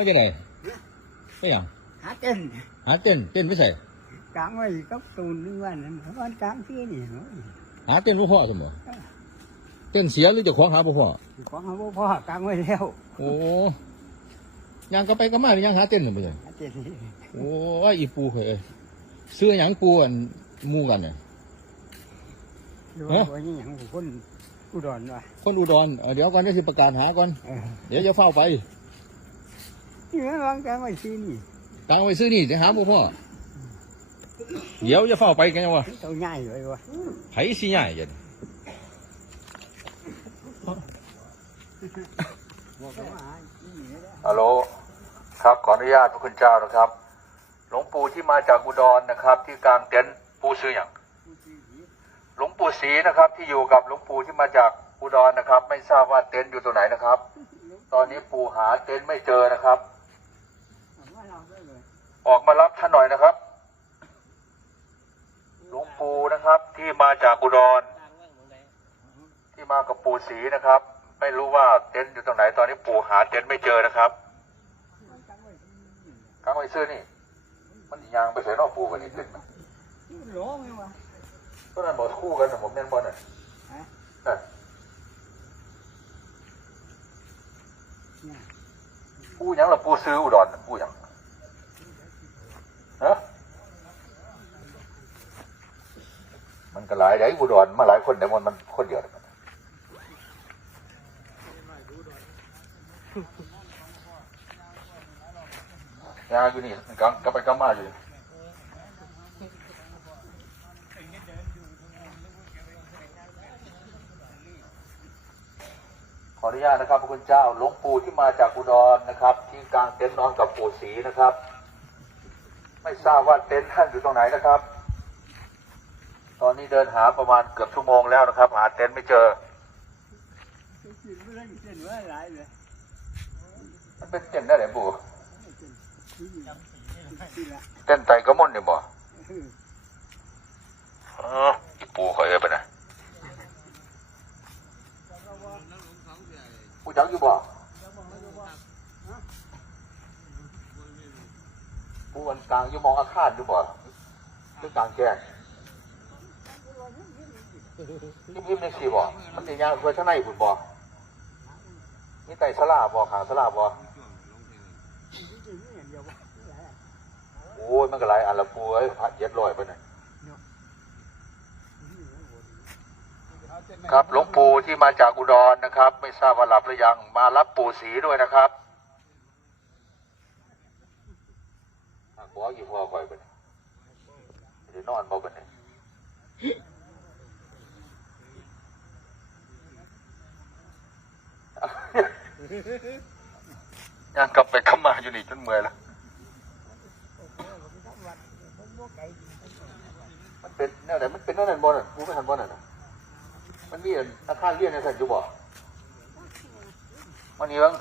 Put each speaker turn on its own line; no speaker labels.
ปูว่าจะไหนไม่หยัง
หาเต้น
หาเต้นเต้นไม่ใส่
กลางไว้กับตูนนึงวันนั้นวันกลางที่นี่เนาะ
หาเต้นบ่พ่อสมบ่เต้นเสียหรือเจะของหาบ่พ่อ
ของเขาบ่พ่อกลางไว้แล้ว
โอ้ยังก็ไปก็มายังหาเต้นอยู่บ่เลย
หาเต้นนี่
โอ้ว่าอีปูเคยเอ้ยเสื้อหยังปูอันหมู่กันเนี่ย
ดู
เอ้า
ว่านี่หยังคนอุดรว่ะ
คนอุดรเอ่อเดี๋ยวก่อนจะสิประกาศหาก่อน
เออ
เดี๋ยวจะเฝ้าไป
นี่มันวางกลางไว้ที่นี่
กลางไว้ซื้อนี่จะหาบ่พ่อเดี๋ยวจะเฝ้าไปกันยังวะ
เต่าใหญ่เลยว่ะ
ไผสิใหญ่จัง
บอกเขาว่านี่นี่แหละ
ฮัลโหลครับขออนุญาตพระคุณเจ้านะครับ หลวงปู่ที่มาจากอุดรนะครับ ที่กลางเต็นท์ปู่ซื้ออย่างหลวงปู่ศรีนะครับ ที่อยู่กับหลวงปู่ที่มาจากอุดรนะครับ ไม่ทราบว่าเต็นท์อยู่ตรงไหนนะครับ ตอนนี้ปู่หาเต็นท์ไม่เจอนะครับ
ว่าเราได้เลย
ออกมารับท่านหน่อยนะครับหลวงปู่นะครับ ที่มาจากอุดร ที่มากับปู่ศรีนะครับ ไม่รู้ว่าเต็นท์อยู่ตรงไหนตอนนี้ปู่หาเต็นท์ไม่เจอนะครับกลางไว้ซื้อนี่ มันยางไปใส่นอกปู่กันนี่ขึ้นมา
นี่หลงไงวะ
ต้นนั้นบอกคู่กันนะผมแม่นบอลน่ะ
ฮะ
นั่น
เนี่ย
ปู่หยังล่ะปู่ซื้ออุดรน่ะปู่หยัง ฮะมันก็หลายได้อุดรมาหลายคนแต่มันมันคนเดียวแต่มันยางอยู่นี่มันกำกำไปกำมาอยู่ขออนุญาตนะครับพระคุณเจ้าหลวงปู่ที่มาจากอุดรนะครับ ที่กลางเต็นท์นอนกับปู่ศรีนะครับ ไม่ทราบว่าเต็นท์ท่านอยู่ตรงไหนนะครับ ตอนนี้เดินหาประมาณเกือบชั่วโมงแล้วนะครับ หาเต็นท์ไม่เจอ
กินไม่ได้กินว่าหลายเลย
มันเป็นเต็นท์ได้ไหนปู่
ที่นี่ที่ละ
เต็นท์ไตรกระมนเนี่ยบ่
เออ
เอออีปู่เขาเอ่ยไปนะปู่จักอยู่บ่ ปู่วันกลางอยู่มองอาคารอยู่บ่หรือกลางแจ้งยิ้มยิ้มในสีบ่มันจะยางเพื่อข้างในฝุ่นบ่มีไต่สลาบ่ขางสลาบ่
ข่าววะหลายอัน
โอ้ยมันก็หลายอันละปูเอ้ยพระเย็ดลอยไปหน่อยครับหลวงปู่ที่มาจากอุดรนะครับ ไม่ทราบว่าหลับหรือยังมารับปู่ศรีด้วยนะครับ อะบอกอยู่พ่อยไปเนี่ยเดี๋ยวนอนบ่ไปเนี่ยยังกลับไปกลับมาอยู่นี่จนเมื่อยแล้วมันเป็นแนวไหนมันเป็นแนวไหนบอลอะกูไม่ทันบอลอะนะมันมีอาคารเรียนในสันอยู่บ่มันนี่บ้าง